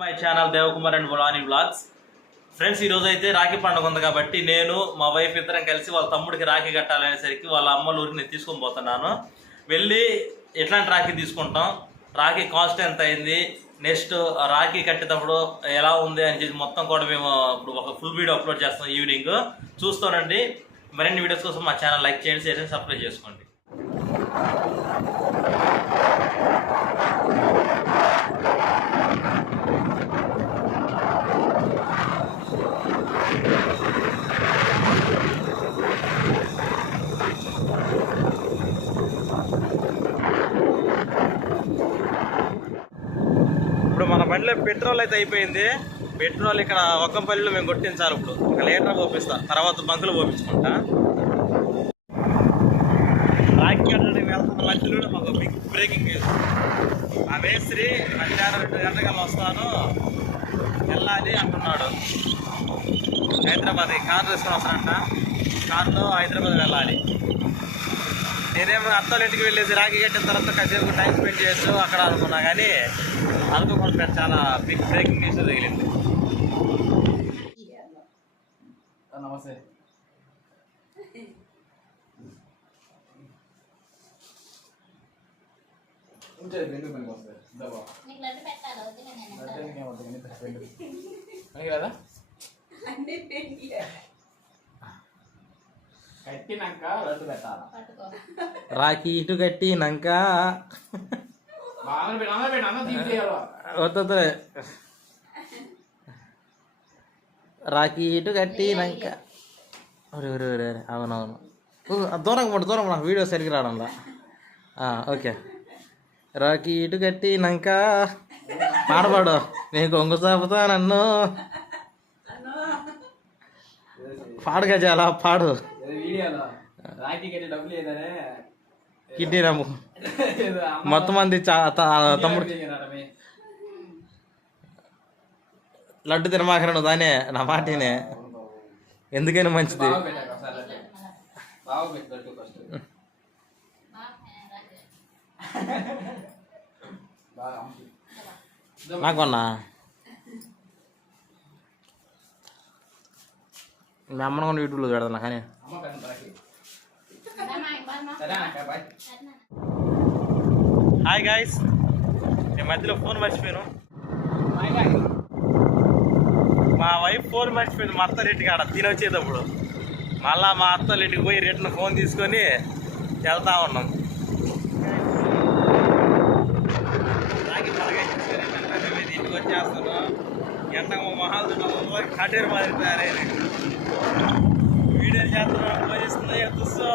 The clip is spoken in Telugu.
మై ఛానల్ దేవకుమార్ అండ్ బులాని బ్లాగ్స్. ఫ్రెండ్స్, ఈరోజు అయితే రాఖీ పండుగ ఉంది కాబట్టి నేను మా వైఫ్ ఇద్దరం కలిసి వాళ్ళ తమ్ముడికి రాఖీ కట్టాలనేసరికి వాళ్ళ అమ్మ ఊరికి నేను తీసుకొని పోతున్నాను. వెళ్ళి ఎట్లాంటి రాఖీ తీసుకుంటాం, రాఖీ కాస్ట్ ఎంత అయింది, నెక్స్ట్ రాఖీ కట్టేటప్పుడు ఎలా ఉంది అని చెప్పి మొత్తం కూడా మేము ఇప్పుడు ఒక ఫుల్ వీడియో అప్లోడ్ చేస్తాం. ఈవినింగ్ చూస్తానండి. మరిన్ని వీడియోస్ కోసం మా ఛానల్ లైక్ చేయండి, షేర్ చేయండి, సబ్స్క్రైబ్ చేసుకోండి. ఇప్పుడు మన బండిలో పెట్రోల్ అయితే అయిపోయింది. పెట్రోల్ ఇక్కడ ఒక్కంపల్లిలో మేము కొట్టించాలి. ఇప్పుడు ఒక లీటర్ పోపిస్తా, తర్వాత బంకులు పోపించుకుంటా. రాఖీ కట్టడానికి వెళ్తున్న మధ్యలో మాకు బిగ్ బ్రేకింగ్ న్యూస్. ఆ మేస్త్రి మధ్యాహ్నం 2 గంటలకల్లా వస్తాను వెళ్ళాలి అంటున్నాడు. హైదరాబాద్ కారు తీసుకొని వస్తానంట. కారులో హైదరాబాద్ వెళ్ళాలి. నేనేమో అత్తోళ్ళ ఇంటికి వెళ్ళేసి రాఖీ కట్టిన తర్వాత కాసేపు టైం స్పెండ్ చేయొచ్చు అక్కడ అనుకున్నా, కానీ అనుకోకుండా చాలా బిగ్ బ్రేకింగ్ న్యూస్ తగిలింది. నమస్తే. కట్టినాక లడ్డు పెట్టాలా? రాఖీ ఇటు కట్టినాక వద్దు. రాఖీ ఇటు కట్టినాక అవునవును. దూరం నాకు వీడియో సరిగ్గా రావడంలా. ఓకే. రాఖీ ఇటు కట్టినాక పాడపాడు, నేను కొంగు చాపుతా నన్ను పాడుగా చాలా పాడు. కిడ్నీ రమ్ము మొత్తం మంది తమ్ముడు లడ్డు తినమాకరను దానే నా మాటనే, ఎందుకైనా మంచిది. నాకున్నా మీ అమ్మను కూడా యూట్యూబ్లో పెడతా. కానీ హాయ్ గాయ్స్, నేను మధ్యలో ఫోన్ మర్చిపోయాను. మా వైఫ్ ఫోన్ మర్చిపోయింది మా అత్త ఇంటికి ఆడ తినొచ్చేటప్పుడు. మళ్ళా మా అత్త ఇంటికి పోయి రిటర్న్ ఫోన్ తీసుకొని వెళ్తా ఉన్నాం. ఇంటికి వచ్చేస్తాను. ఎంత మొహాలు కటేరు మాదిరి తయారైంది. వీడియో చేస్తున్నాను, పోయిస్తున్నాయి చూస్తా.